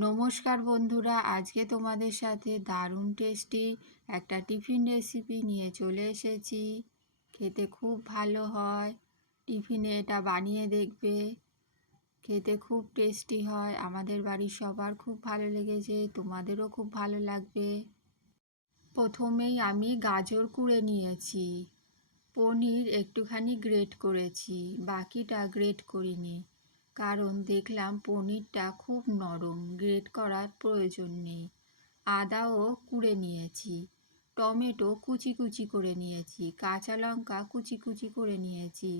নমস্কার বন্ধুরা, আজকে তোমাদের সাথে দারুণ টেস্টি একটা টিফিন রেসিপি নিয়ে চলে এসেছি। খেতে খুব ভালো হয়, টিফিনে এটা বানিয়ে দেখবে। খেতে খুব টেস্টি হয়, আমাদের বাড়ির সবার খুব ভালো লেগেছে, তোমাদেরও খুব ভালো লাগবে। প্রথমেই আমি গাজর কুড়ে নিয়েছি, পনির একটুখানি গ্রেট করেছি, বাকিটা গ্রেট করিনি। কারণ দেখলাম পনিরটা খুব নরম, গ্রেট করার প্রয়োজন নেই। আদাও কুড়ে নিয়েছি, টমেটো কুচি কুচি করে নিয়েছি, কাঁচা লঙ্কা কুচি কুচি করে নিয়েছি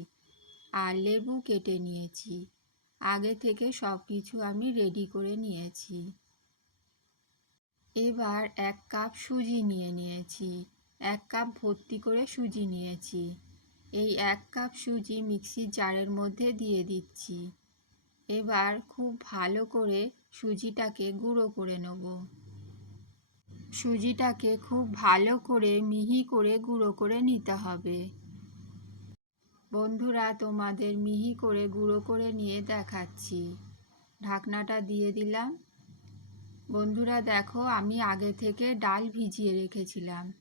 আর লেবু কেটে নিয়েছি। আগে থেকে সব কিছু আমি রেডি করে নিয়েছি। এবার এক কাপ সুজি নিয়ে নিয়েছি, এক কাপ ভর্তি করে সুজি নিয়েছি। এই এক কাপ সুজি মিক্সির জারের মধ্যে দিয়ে দিচ্ছি। এবার খুব ভালো করে সুজিটাকে গুঁড়ো করে নেব। সুজিটাকে খুব ভালো করে মিহি করে গুঁড়ো করে নিতে হবে। বন্ধুরা, তোমাদের মিহি করে গুঁড়ো করে নিয়ে দেখাচ্ছি। ঢাকনাটা দিয়ে দিলাম। বন্ধুরা, দেখো, আমি আগে থেকে ডাল ভিজিয়ে রেখেছিলাম।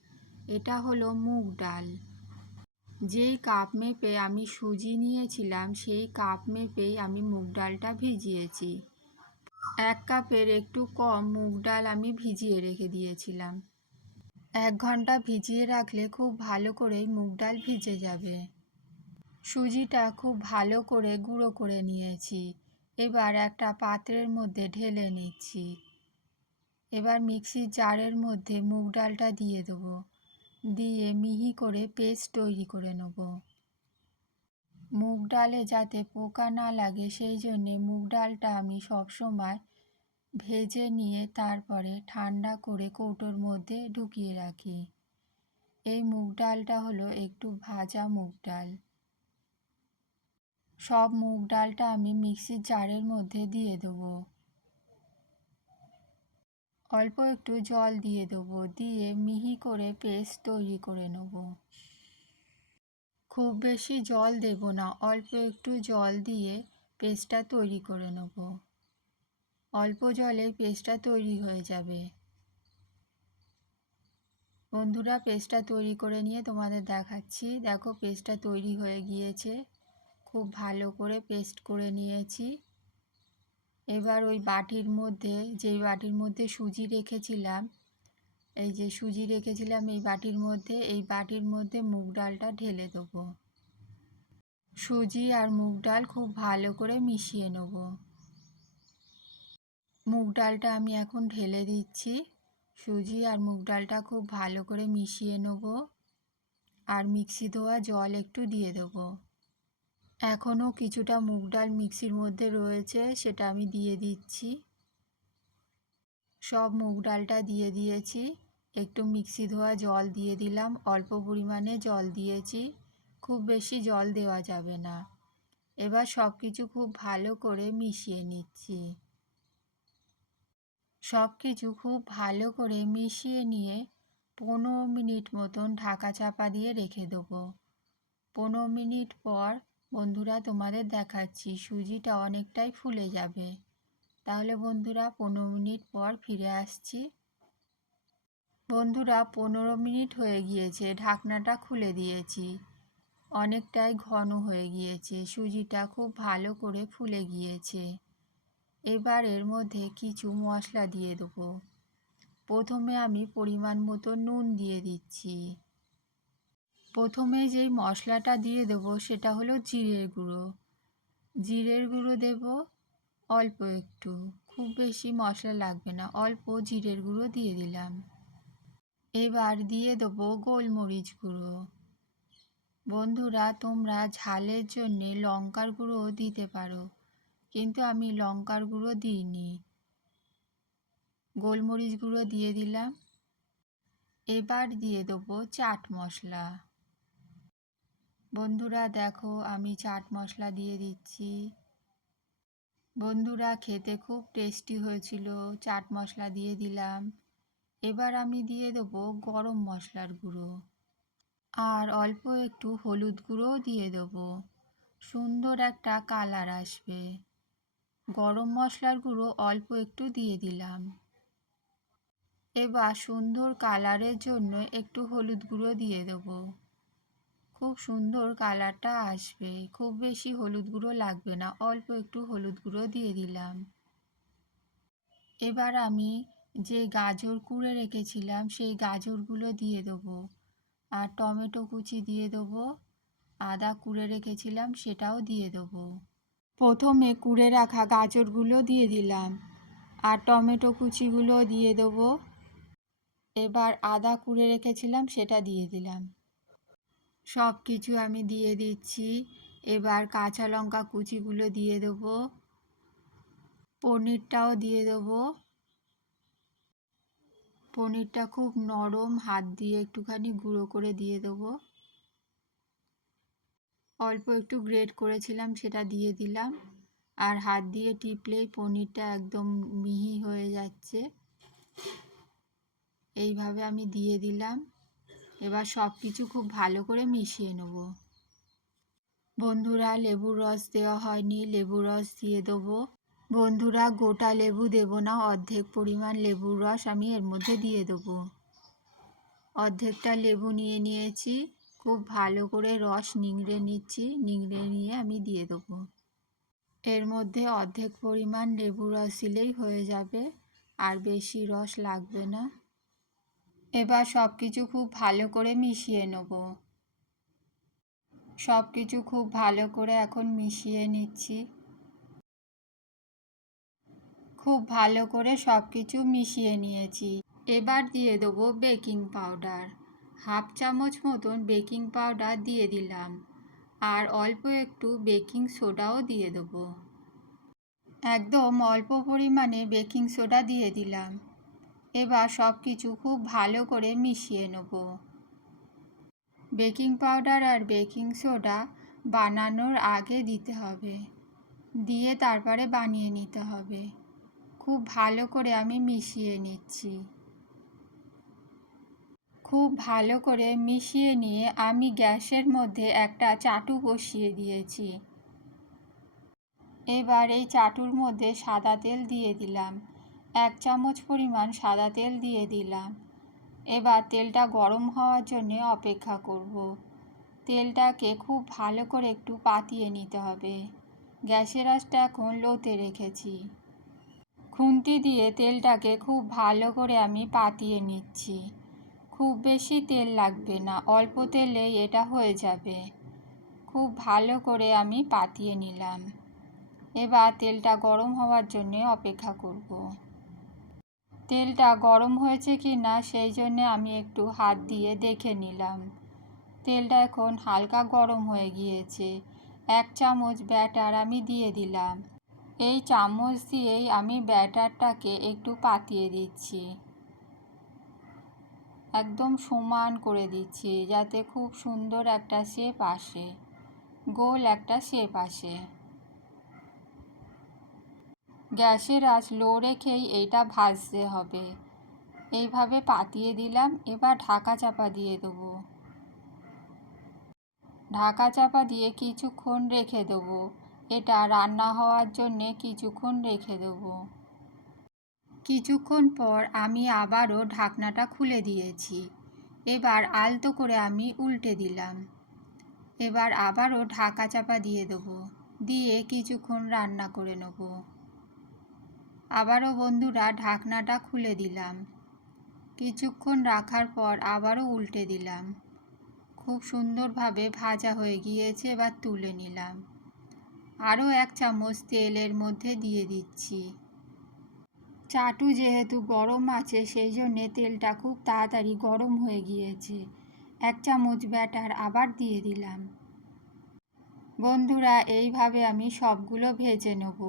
এটা হলো মুগ ডাল। যেই কাপ মেপে আমি সুজি নিয়েছিলাম, সেই কাপ মেপেই আমি মুগ ডালটা ভিজিয়েছি। এক কাপের একটু কম মুগ ডাল আমি ভিজিয়ে রেখে দিয়েছিলাম। এক ঘণ্টা ভিজিয়ে রাখলে খুব ভালো করে মুগ ডাল ভিজে যাবে। সুজিটা খুব ভালো করে গুঁড়ো করে নিয়েছি। এবার একটা পাত্রের মধ্যে ঢেলে নিচ্ছি। এবার মিক্সির জারের মধ্যে মুগ ডালটা দিয়ে দেবো। দিয়ে মিহি করে পেস্ট তৈরি করে নেব। মুগ ডালে যাতে পোকা না লাগে, সেই জন্যে মুগ ডালটা আমি সবসময় ভেজে নিয়ে তারপরে ঠান্ডা করে কৌটোর মধ্যে ঢুকিয়ে রাখি। এই মুগ ডালটা হলো একটু ভাজা মুগ ডাল। সব মুগ ডালটা আমি মিক্সির জারের মধ্যে দিয়ে দেবো। অল্প একটু জল দিয়ে দেবো, দিয়ে মিহি করে পেস্ট তৈরি করে নেব। খুব বেশি জল দেব না, অল্প একটু জল দিয়ে পেস্টটা তৈরি করে নেব। অল্প জলে পেস্টটা তৈরি হয়ে যাবে। বন্ধুরা, পেস্টটা তৈরি করে নিয়ে তোমাদের দেখাচ্ছি। দেখো, পেস্টটা তৈরি হয়ে গিয়েছে। খুব ভালো করে পেস্ট করে নিয়েছি। এবার ওই বাটির মধ্যে, যেই বাটির মধ্যে সুজি রেখেছিলাম, এই যে সুজি রেখেছিলাম, এই বাটির মধ্যে, এই বাটির মধ্যে মুগ ডালটা ঢেলে দেবো। সুজি আর মুগ ডাল খুব ভালো করে মিশিয়ে নেব। মুগ ডালটা আমি এখন ঢেলে দিচ্ছি। সুজি আর মুগ ডালটা খুব ভালো করে মিশিয়ে নেব। আর মিক্সি ধোয়া জল একটু দিয়ে দেবো। এখনও কিছুটা মুগ ডাল মিক্সির মধ্যে রয়েছে, সেটা আমি দিয়ে দিচ্ছি। সব মুগ ডালটা দিয়ে দিয়েছি। একটু মিক্সি ধোয়া জল দিয়ে দিলাম, অল্প পরিমাণে জল দিয়েছি। খুব বেশি জল দেওয়া যাবে না। এবার সব কিছু খুব ভালো করে মিশিয়ে নিচ্ছি। সব কিছু খুব ভালো করে মিশিয়ে নিয়ে পনেরো মিনিট মতন ঢাকা চাপা দিয়ে রেখে দেবো। পনেরো মিনিট পর বন্ধুরা, তোমাদের দেখাচ্ছি সুজিটা অনেকটাই ফুলে যাবে। তাহলে বন্ধুরা, পনেরো মিনিট পর ফিরে আসছি। বন্ধুরা, পনেরো মিনিট হয়ে গিয়েছে, ঢাকনাটা খুলে দিয়েছি। অনেকটাই ঘন হয়ে গিয়েছে, সুজিটা খুব ভালো করে ফুলে গিয়েছে। এবার এর মধ্যে কিছু মশলা দিয়ে দেবো। প্রথমে আমি পরিমাণ মতো নুন দিয়ে দিচ্ছি। প্রথমে যেই মশলাটা দিয়ে দেব সেটা হলো জিরের গুঁড়ো। জিরের গুঁড়ো দেব অল্প একটু, খুব বেশি মশলা লাগবে না, অল্প জিরের গুঁড়ো দিয়ে দিলাম। এবার দিয়ে দেবো গোলমরিচ গুঁড়ো। বন্ধুরা, তোমরা ঝালের জন্যে লঙ্কার গুঁড়ো দিতে পারো, কিন্তু আমি লঙ্কার গুঁড়ো দিইনি। গোলমরিচ গুঁড়ো দিয়ে দিলাম। এবার দিয়ে দেবো চাট মশলা। বন্ধুরা দেখো, আমি চাট মশলা দিয়ে দিচ্ছি। বন্ধুরা, খেতে খুব টেস্টি হয়েছিল, চাট মশলা দিয়ে দিলাম। এবার আমি দিয়ে দেবো গরম মশলার গুঁড়ো। আর অল্প একটু হলুদ গুঁড়োও দিয়ে দেবো। সুন্দর একটা কালার আসবে। গরম মশলার গুঁড়ো অল্প একটু দিয়ে দিলাম। এবার সুন্দর কালারের জন্য একটু হলুদ গুঁড়ো দিয়ে দেবো। খুব সুন্দর কালারটা আসবে। খুব বেশি হলুদ গুঁড়ো লাগবে না, অল্প একটু হলুদ গুঁড়ো দিয়ে দিলাম। এবার আমি যে গাজর কুড়ে রেখেছিলাম, সেই গাজরগুলো দিয়ে দেবো। আর টমেটো কুচি দিয়ে দেবো। আদা কুড়ে রেখেছিলাম, সেটাও দিয়ে দেবো। প্রথমে কুড়ে রাখা গাজরগুলো দিয়ে দিলাম। আর টমেটো কুচিগুলো দিয়ে দেবো। এবার আদা কুড়ে রেখেছিলাম, সেটা দিয়ে দিলাম। সব কিছু আমি দিয়ে দিচ্ছি। এবার কাঁচা লঙ্কা কুচিগুলো দিয়ে দেবো। পনিরটাও দিয়ে দেবো। পনিরটা খুব নরম, হাত দিয়ে একটুখানি গুঁড়ো করে দিয়ে দেবো। অল্প একটু গ্রেট করেছিলাম, সেটা দিয়ে দিলাম। আর হাত দিয়ে টিপলেই পনিরটা একদম মিহি হয়ে যাচ্ছে। এইভাবে আমি দিয়ে দিলাম। এবার সব কিছু খুব ভালো করে মিশিয়ে নেব। বন্ধুরা, লেবুর রস দেওয়া হয়নি, লেবুর রস দিয়ে দেবো। বন্ধুরা, গোটা লেবু দেব না, অর্ধেক পরিমাণ লেবুর রস আমি এর মধ্যে দিয়ে দেবো। অর্ধেকটা লেবু নিয়ে নিয়েছি, খুব ভালো করে রস নিংড়ে নিচ্ছি, নিংড়ে নিয়ে আমি দিয়ে দেবো। এর মধ্যে অর্ধেক পরিমাণ লেবু রস দিলেই হয়ে যাবে, আর বেশি রস লাগবে না। এবার সব কিছু খুব ভালো করে মিশিয়ে নেব। সব কিছু খুব ভালো করে এখন মিশিয়ে নিচ্ছি। খুব ভালো করে সব কিছু মিশিয়ে নিয়েছি। এবার দিয়ে দেবো বেকিং পাউডার। হাফ চামচ মতন বেকিং পাউডার দিয়ে দিলাম। আর অল্প একটু বেকিং সোডাও দিয়ে দেবো। একদম অল্প পরিমাণে বেকিং সোডা দিয়ে দিলাম। এবার সব কিছু খুব ভালো করে মিশিয়ে নেব। বেকিং পাউডার আর বেকিং সোডা বানানোর আগে দিতে হবে। দিয়ে তারপরে বানিয়ে নিতে হবে। খুব ভালো করে আমি মিশিয়ে নিচ্ছি। খুব ভালো করে মিশিয়ে নিয়ে আমি গ্যাসের মধ্যে একটা চাটু বসিয়ে দিয়েছি। এবার এই চাটুর মধ্যে সাদা তেল দিয়ে দিলাম। এক চামচ পরিমাণ সাদা তেল দিয়ে দিলাম। এবার তেলটা গরম হওয়ার জন্য অপেক্ষা করব। তেলটাকে খুব ভালো করে একটু পাতিয়ে নিতে হবে। গ্যাসের আঁচটা এখন লোতে রেখেছি। খুন্তি দিয়ে তেলটাকে খুব ভালো করে আমি পাতিয়ে নিচ্ছি। খুব বেশি তেল লাগবে না, অল্প তেলেই এটা হয়ে যাবে। খুব ভালো করে আমি পাতিয়ে নিলাম। এবার তেলটা গরম হওয়ার জন্য অপেক্ষা করব। তেলটা গরম হয়েছে কি না সেই জন্যে আমি একটু হাত দিয়ে দেখে নিলাম। তেলটা এখন হালকা গরম হয়ে গিয়েছে। এক চামচ ব্যাটার আমি দিয়ে দিলাম। এই চামচ দিয়েই আমি ব্যাটারটাকে একটু পাতিয়ে দিচ্ছি। একদম সমান করে দিচ্ছি যাতে খুব সুন্দর একটা শেপ আসে। গোল একটা শেপ আসে। গ্যাসের আঁচ লো রেখেই এইটা ভাজতে হবে। এইভাবে পাতিয়ে দিলাম, এবার ঢাকা চাপা দিয়ে দেবো। ঢাকা চাপা দিয়ে কিছুক্ষণ রেখে দেবো। এটা রান্না হওয়ার জন্যে কিছুক্ষণ রেখে দেবো। কিছুক্ষণ পর আমি আবারও ঢাকনাটা খুলে দিয়েছি। এবার আলতো করে আমি উল্টে দিলাম। এবার আবারও ঢাকা চাপা দিয়ে দেবো। দিয়ে কিছুক্ষণ রান্না করে নেব। আবারও বন্ধুরা ঢাকনাটা খুলে দিলাম। কিছুক্ষণ রাখার পর আবারও উল্টে দিলাম। খুব সুন্দরভাবে ভাজা হয়ে গিয়েছে, এবার তুলে নিলাম। আরও এক চামচ তেলের মধ্যে দিয়ে দিচ্ছি। চাটু যেহেতু গরম আছে, সেই জন্যে তেলটা খুব তাড়াতাড়ি গরম হয়ে গিয়েছে। এক চামচ ব্যাটার আবার দিয়ে দিলাম। বন্ধুরা, এইভাবে আমি সবগুলো ভেজে নেব।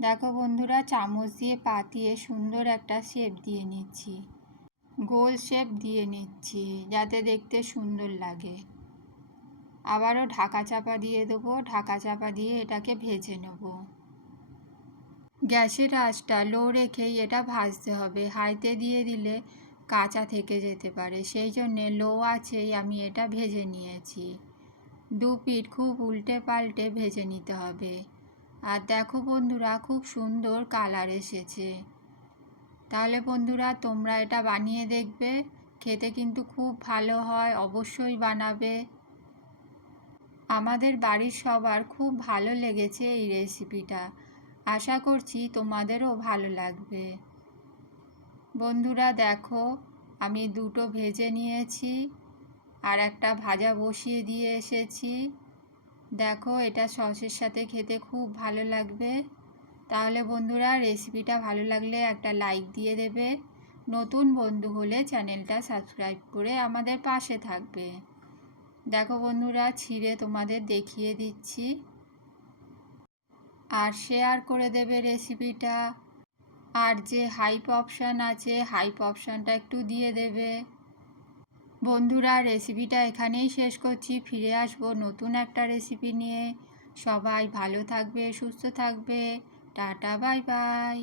দেখো বন্ধুরা, চামচ দিয়ে পাতিয়ে সুন্দর একটা শেপ দিয়ে নিচ্ছি। গোল শেপ দিয়ে নিচ্ছি, যাতে দেখতে সুন্দর লাগে। আবারও ঢাকা চাপা দিয়ে দেবো, ঢাকা চাপা দিয়ে এটাকে ভেজে নেব। গ্যাসের আঁচটা লো রেখেই এটা ভাজতে হবে। হাইতে দিয়ে দিলে কাঁচা থেকে যেতে পারে, সেই জন্যে লো আছেই আমি এটা ভেজে নিয়েছি। দু পিঠ খুব উল্টে পাল্টে ভেজে নিতে হবে। আর দেখো বন্ধুরা, খুব সুন্দর কালার এসেছে। তাহলে বন্ধুরা, তোমরা এটা বানিয়ে দেখবে, খেতে কিন্তু খুব ভালো হয়, অবশ্যই বানাবে। আমাদের বাড়ির সবার খুব ভালো লেগেছে এই রেসিপিটা। আশা করছি তোমাদেরও ভালো লাগবে। বন্ধুরা, দেখো, আমি দুটো ভেজে নিয়েছি, আর একটা ভাজা বসিয়ে দিয়ে এসেছি। দেখো, এটা সসের সাথে খেতে খুব ভালো লাগবে। তাহলে বন্ধুরা রেসিপিটা ভালো লাগলে একটা লাইক দিয়ে দেবে। নতুন বন্ধু হলে চ্যানেলটা সাবস্ক্রাইব করে আমাদের পাশে থাকবে। দেখো বন্ধুরা, ছিঁড়ে তোমাদের দেখিয়ে দিচ্ছি। আর শেয়ার করে দেবে রেসিপিটা আর যে হাইপ অপশান আছে হাইপ অপশানটা একটু দিয়ে দেবে। বন্ধুরা রেসিপিটা এখানেই শেষ করছি। ফিরে আসব নতুন একটা রেসিপি নিয়ে। সবাই ভালো থাকবে, সুস্থ থাকবে। Tata bye bye